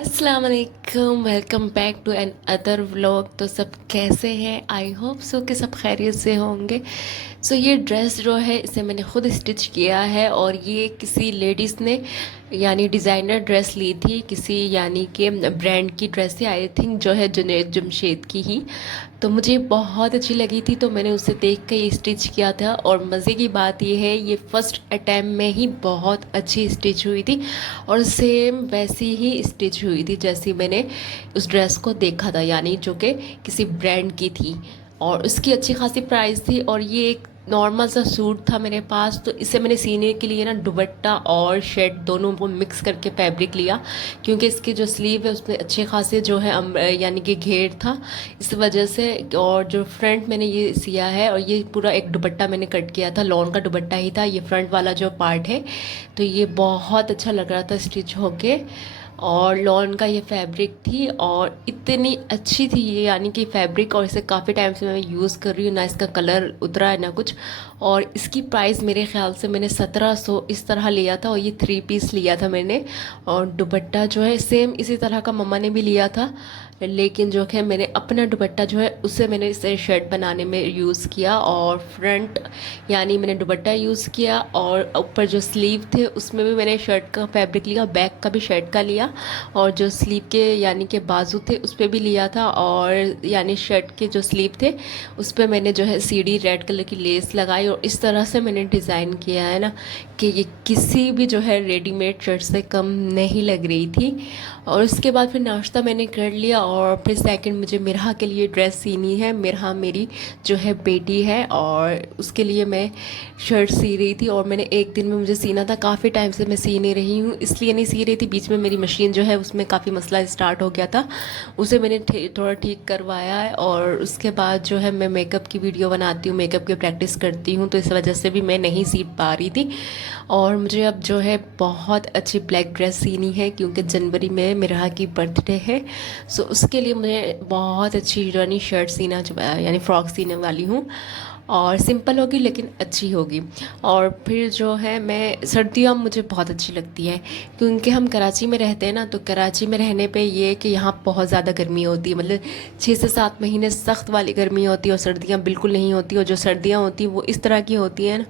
अस्सलाम वालेकुम, welcome back to another vlog. तो सब कैसे हैं? आई होप सो कि सब खैरियत से होंगे। ये ड्रेस जो है इसे मैंने ख़ुद स्टिच किया है और ये किसी लेडीज़ ने यानी डिज़ाइनर ड्रेस ली थी, किसी यानी कि ब्रांड की ड्रेस थी, आई थिंक जो है जुनैद जमशेद की ही। तो मुझे बहुत अच्छी लगी थी तो मैंने उसे देख कर ये स्टिच किया था। और मज़े की बात ये है ये फ़र्स्ट अटैम्प्ट में ही बहुत अच्छी स्टिच हुई थी और सेम वैसी ही स्टिच हुई थी जैसी मैंने उस ड्रेस को देखा था, यानी जो कि किसी ब्रांड की थी और उसकी अच्छी खासी प्राइस थी। और ये एक नॉर्मल सा सूट था मेरे पास, तो इसे मैंने सीने के लिए ना दुपट्टा और शर्ट दोनों को मिक्स करके फैब्रिक लिया, क्योंकि इसकी जो स्लीव है उसमें अच्छे खासे जो है यानी कि घेर था इस वजह से। और जो फ्रंट मैंने ये सिया है और ये पूरा एक दुपट्टा मैंने कट किया था, लॉन का दुपट्टा ही था ये फ्रंट वाला जो पार्ट है। तो ये बहुत अच्छा लग रहा था स्टिच होके और लॉन का ये फैब्रिक थी और इतनी अच्छी थी ये, यानी कि फैब्रिक। और इसे काफ़ी टाइम से मैं यूज़ कर रही हूँ, ना इसका कलर उतरा है ना कुछ। और इसकी प्राइस मेरे ख्याल से मैंने 1700 इस तरह लिया था और ये 3 पीस लिया था मैंने। और दुपट्टा जो है सेम इसी तरह का मम्मा ने भी लिया था, लेकिन जो है मैंने अपना दुपट्टा जो है उसे मैंने इसे शर्ट बनाने में यूज़ किया। और फ्रंट यानी मैंने दुपट्टा यूज़ किया और ऊपर जो स्लीव थे उसमें भी मैंने शर्ट का फैब्रिक लिया, बैक का भी शर्ट का लिया और जो स्लीव के यानी कि बाजू थे उस पर भी लिया था। और यानी शर्ट के जो स्लीव थे उस पर मैंने जो है सीढ़ी रेड कलर की लेस लगाई और इस तरह से मैंने डिज़ाइन किया है ना कि ये किसी भी जो है रेडीमेड शर्ट से कम नहीं लग रही थी। और उसके बाद फिर नाश्ता मैंने कर लिया और फिर सेकंड मुझे मिरहा के लिए ड्रेस सीनी है। मिरहा मेरी जो है बेटी है और उसके लिए मैं शर्ट सी रही थी और मैंने एक दिन में मुझे सीना था, काफ़ी टाइम से मैं सी नहीं रही हूँ इसलिए नहीं सी रही थी। बीच में मेरी मशीन जो है उसमें काफ़ी मसला स्टार्ट हो गया था, उसे मैंने थोड़ा ठीक करवाया है। और उसके बाद जो है मैं मेकअप की वीडियो बनाती हूँ, मेकअप की प्रैक्टिस करती हूँ, तो इस वजह से भी मैं नहीं सी पा रही थी। और मुझे अब जो है बहुत अच्छी ब्लैक ड्रेस सीनी है क्योंकि जनवरी में मिरहा की बर्थडे है। उसके लिए मुझे बहुत अच्छी रानी शर्ट सीना यानी फ़्रॉक सीने वाली हूँ और सिंपल होगी लेकिन अच्छी होगी। और फिर जो है मैं सर्दियाँ मुझे बहुत अच्छी लगती है क्योंकि हम कराची में रहते हैं ना, तो कराची में रहने पे ये है कि यहाँ बहुत ज़्यादा गर्मी होती है, मतलब 6 से 7 महीने सख्त वाली गर्मी होती है और सर्दियाँ बिल्कुल नहीं होती। और जो सर्दियाँ होती हैं वो इस तरह की होती हैं ना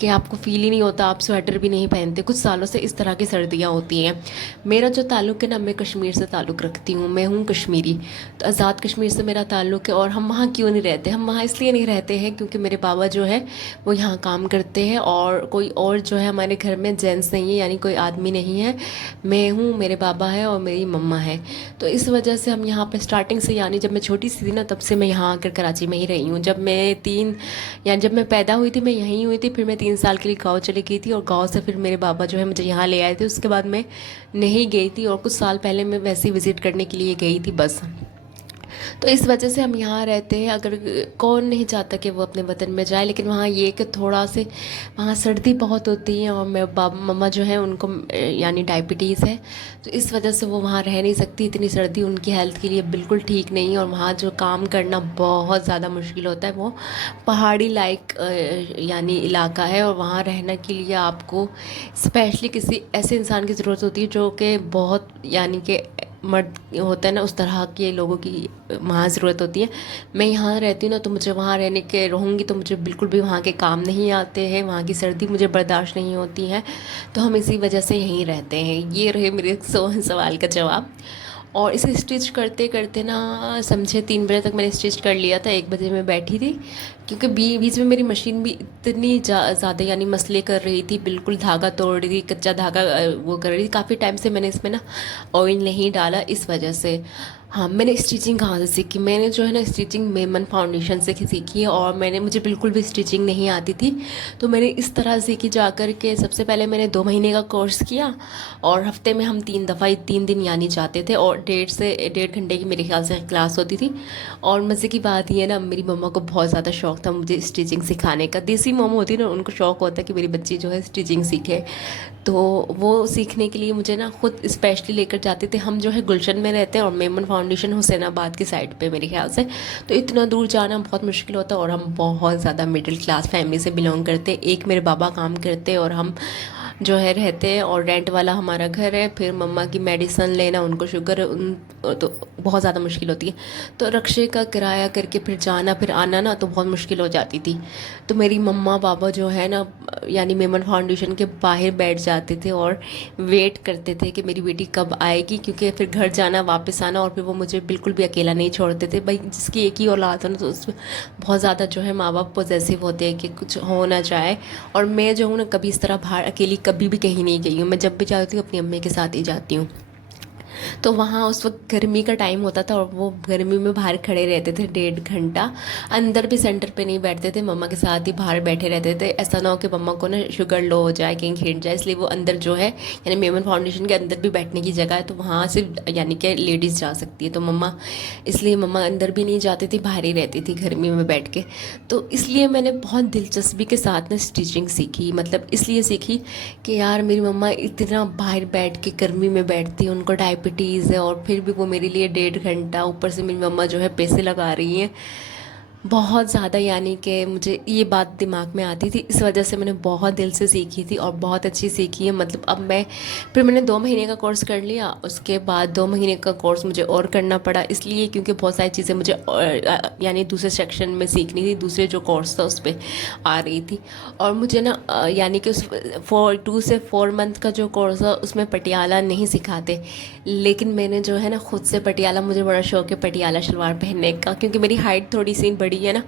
कि आपको फील ही नहीं होता, आप स्वेटर भी नहीं पहनते। कुछ सालों से इस तरह की सर्दियाँ होती हैं। मेरा जो ताल्लुक़ है ना, मैं कश्मीर से ताल्लुक़ रखती हूँ, मैं हूँ कश्मीरी, तो आज़ाद कश्मीर से मेरा ताल्लुक़ है। और हम वहाँ क्यों नहीं रहते? हम वहाँ इसलिए नहीं रहते हैं क्योंकि मेरे बाबा जो है वो यहाँ काम करते हैं और कोई और जो है हमारे घर में जेंट्स नहीं है, यानी कोई आदमी नहीं है। मैं हूँ, मेरे बाबा है और मेरी मम्मा है। तो इस वजह से हम यहाँ पर स्टार्टिंग से, यानी जब मैं छोटी सी थी ना तब से मैं यहाँ आकर कराची में ही रही हूँ। जब मैं पैदा हुई थी मैं यहीं हुई थी, फिर मैं 3 साल के लिए गाँव चली गई थी और गाँव से फिर मेरे बाबा जो है मुझे यहाँ ले आए थे। उसके बाद मैं नहीं गई थी और कुछ साल पहले मैं वैसे ही विज़िट करने के लिए गई थी बस। तो इस वजह से हम यहाँ रहते हैं। अगर कौन नहीं चाहता कि वो अपने वतन में जाए, लेकिन वहाँ ये कि थोड़ा से वहाँ सर्दी बहुत होती है और मेरे बाबा मम्मा जो है उनको यानी डायबिटीज़ है, तो इस वजह से वो वहाँ रह नहीं सकती। इतनी सर्दी उनकी हेल्थ के लिए बिल्कुल ठीक नहीं, और वहाँ जो काम करना बहुत ज़्यादा मुश्किल होता है। वो पहाड़ी लाइक यानी इलाका है और वहाँ रहने के लिए आपको स्पेशली किसी ऐसे इंसान की ज़रूरत होती है जो कि बहुत यानी कि मर्द होता है ना, उस तरह के लोगों की वहाँ ज़रूरत होती है। मैं यहाँ रहती हूँ ना, तो मुझे वहाँ रहूँगी तो मुझे बिल्कुल भी वहाँ के काम नहीं आते हैं, वहाँ की सर्दी मुझे बर्दाश्त नहीं होती है, तो हम इसी वजह से यहीं रहते हैं। ये रहे मेरे सवाल का जवाब। और इसे स्टिच करते करते ना समझे 3 बजे तक मैंने स्टिच कर लिया था। 1 बजे मैं बैठी थी क्योंकि बीच में मेरी मशीन भी इतनी ज़्यादा यानी मसले कर रही थी, बिल्कुल धागा तोड़ रही थी, कच्चा धागा वो कर रही थी। काफ़ी टाइम से मैंने इसमें ना ऑयल नहीं डाला इस वजह से। हाँ, मैंने स्टिचिंग कहाँ से सीखी? मैंने जो है ना स्टिचिंग मेमन फाउंडेशन से सीखी है और मुझे बिल्कुल भी स्टिचिंग नहीं आती थी, तो मैंने इस तरह सीखी जा कर के। सबसे पहले मैंने 2 महीने का कोर्स किया और हफ्ते में हम 3 दफ़ा 3 दिन यानी जाते थे और 1.5 से 1.5 घंटे की मेरे ख्याल से क्लास होती थी। और मज़े की बात ये ना, मेरी मम्मा को बहुत ज़्यादा शौक था मुझे स्टिचिंग सिखाने का। देसी मम्मा होती है ना, उनको शौक होता है कि मेरी बच्ची जो है स्टिचिंग सीखे, तो वो सीखने के लिए मुझे ना खुद स्पेशली लेकर जाते थे। हम जो है गुलशन में रहते हैं और मेमन फाउंडेशन हुसैनाबाद की साइड पे मेरे ख्याल से, तो इतना दूर जाना बहुत मुश्किल होता है। और हम बहुत ज़्यादा मिडिल क्लास फैमिली से बिलोंग करते, एक मेरे बाबा काम करते और हम जो है रहते हैं और रेंट वाला हमारा घर है। फिर मम्मा की मेडिसिन लेना, उनको शुगर है, उन तो बहुत ज़्यादा मुश्किल होती है। तो रक्शे का किराया करके फिर जाना फिर आना ना तो बहुत मुश्किल हो जाती थी। तो मेरी मम्मा पापा जो है ना यानी मेमन फाउंडेशन के बाहर बैठ जाते थे और वेट करते थे कि मेरी बेटी कब आएगी, क्योंकि फिर घर जाना वापस आना, और फिर वो मुझे बिल्कुल भी अकेला नहीं छोड़ते थे। भाई जिसकी एक ही औलाद हो ना तो उसमें बहुत ज़्यादा जो है माँ बाप पॉजेसिव होते हैं कि कुछ हो ना जाए। और मैं जो हूँ ना कभी इस तरह बाहर अकेली कभी भी कहीं नहीं गई हूँ। मैं जब भी जाती हूँ अपनी अम्मी के साथ ही जाती हूँ। तो वहाँ उस वक्त गर्मी का टाइम होता था और वो गर्मी में बाहर खड़े रहते थे 1.5 घंटा। अंदर भी सेंटर पे नहीं बैठते थे, मम्मा के साथ ही बाहर बैठे रहते थे। ऐसा ना हो कि मम्मा को ना शुगर लो हो जाए, कहीं हिट जाए, इसलिए वो अंदर जो है यानी मेमन फाउंडेशन के अंदर भी बैठने की जगह है, तो वहाँ सिर्फ यानी कि लेडीज़ जा सकती है। तो मम्मा इसलिए मम्मा अंदर भी नहीं जाती थी, बाहर ही रहती थी गर्मी में बैठ के। तो इसलिए मैंने बहुत दिलचस्पी के साथ ना स्टिचिंग सीखी। मतलब इसलिए सीखी कि यार मेरी मम्मा इतना बाहर बैठ के गर्मी में बैठती है, उनको डायबिटीज़ है, और फिर भी वो मेरे लिए 1.5 घंटा, ऊपर से मेरी मम्मा जो है पैसे लगा रही हैं बहुत ज़्यादा। यानी कि मुझे ये बात दिमाग में आती थी, इस वजह से मैंने बहुत दिल से सीखी थी और बहुत अच्छी सीखी है। मतलब अब मैं फिर मैंने 2 महीने का कोर्स कर लिया। उसके बाद 2 महीने का कोर्स मुझे और करना पड़ा, इसलिए क्योंकि बहुत सारी चीज़ें मुझे यानी दूसरे सेक्शन में सीखनी थी, दूसरे जो कोर्स था उस पर आ रही थी। और मुझे ना यानी कि उस 2 से 4 मंथ का जो कोर्स था उसमें पटियाला नहीं सिखाते, लेकिन मैंने जो है ना खुद से पटियाला, मुझे बड़ा शौक है पटियाला शलवार पहनने का, क्योंकि मेरी हाइट थोड़ी सी बड़ी है ना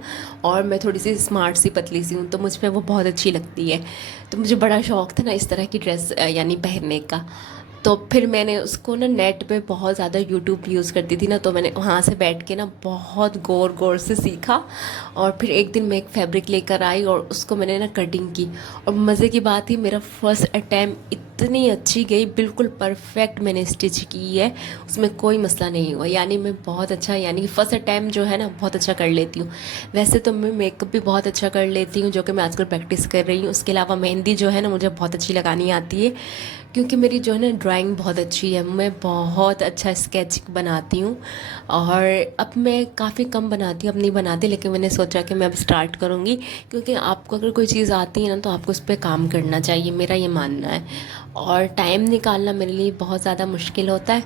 और मैं थोड़ी सी स्मार्ट सी पतली सी हूँ, तो मुझ पर वो बहुत अच्छी लगती है। तो मुझे बड़ा शौक था ना इस तरह की ड्रेस यानी पहनने का। तो फिर मैंने उसको ना नेट पे बहुत ज़्यादा यूट्यूब यूज़ करती थी ना, तो मैंने वहाँ से बैठ के ना बहुत गौर गौर से सीखा। और फिर एक दिन मैं एक फैब्रिक लेकर आई और उसको मैंने ना कटिंग की। और मज़े की बात ही मेरा फर्स्ट अटैम्प्ट इतनी अच्छी गई, बिल्कुल परफेक्ट मैंने स्टिच की है, उसमें कोई मसला नहीं हुआ। यानी मैं बहुत अच्छा, यानी कि फ़र्स्ट अटैम्प्ट जो है ना बहुत अच्छा कर लेती हूँ। वैसे तो मैं मेकअप भी बहुत अच्छा कर लेती हूँ, जो कि मैं आजकल प्रैक्टिस कर रही हूँ। उसके अलावा मेहंदी जो है ना मुझे बहुत अच्छी लगानी आती है, क्योंकि मेरी जो है ना ड्राइंग बहुत अच्छी है, मैं बहुत अच्छा स्केच बनाती हूँ। और अब मैं काफ़ी कम बनाती हूँ, अब नहीं बनाती, लेकिन मैंने सोचा कि मैं अब स्टार्ट करूँगी, क्योंकि आपको अगर कोई चीज़ आती है ना तो आपको उस पर काम करना चाहिए, मेरा ये मानना है। और टाइम निकालना मेरे लिए बहुत ज़्यादा मुश्किल होता है,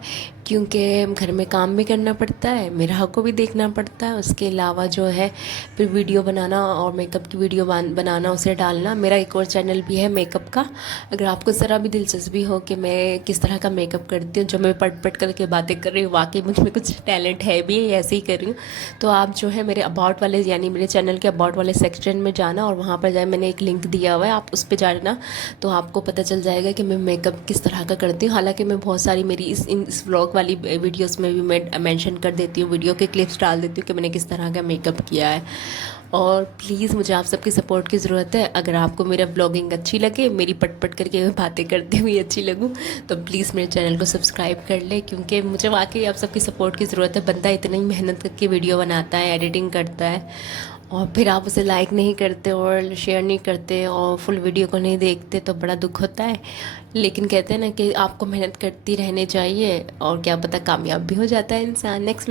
क्योंकि घर में काम भी करना पड़ता है, मेरा को भी देखना पड़ता है। उसके अलावा जो है फिर वीडियो बनाना और मेकअप की वीडियो बनाना, उसे डालना। मेरा एक और चैनल भी है मेकअप का, अगर आपको ज़रा भी दिलचस्पी हो कि मैं किस तरह का मेकअप करती हूँ, जो मैं पट पट करके बातें कर रही हूँ, वाकई मुझ में कुछ टैलेंट है भी, ऐसे ही कर रही हूँ, तो आप जो है मेरे अबाउट वाले यानी मेरे चैनल के अबाउट वाले सेक्शन में जाना और वहाँ पर जाए, मैंने एक लिंक दिया हुआ है, आप उस पर जाना तो आपको पता चल जाएगा कि मैं मेकअप किस तरह का करती हूँ। हालांकि मैं बहुत सारी मेरी इस व्लॉग वाली वीडियोस में भी मैं मेंशन कर देती हूँ, वीडियो के क्लिप्स डाल देती हूँ कि मैंने किस तरह का मेकअप किया है। और प्लीज़ मुझे आप सबकी सपोर्ट की ज़रूरत है। अगर आपको मेरा ब्लॉगिंग अच्छी लगे, मेरी पट पट करके बातें करते हुए अच्छी लगूँ, तो प्लीज़ मेरे चैनल को सब्सक्राइब कर ले, क्योंकि मुझे वाकई आप सबकी सपोर्ट की ज़रूरत है। बंदा इतनी मेहनत करके वीडियो बनाता है, एडिटिंग करता है, और फिर आप उसे लाइक नहीं करते और शेयर नहीं करते और फुल वीडियो को नहीं देखते, तो बड़ा दुख होता है। लेकिन कहते हैं ना कि आपको मेहनत करती रहनी चाहिए, और क्या पता कामयाब भी हो जाता है इंसान। नेक्स्ट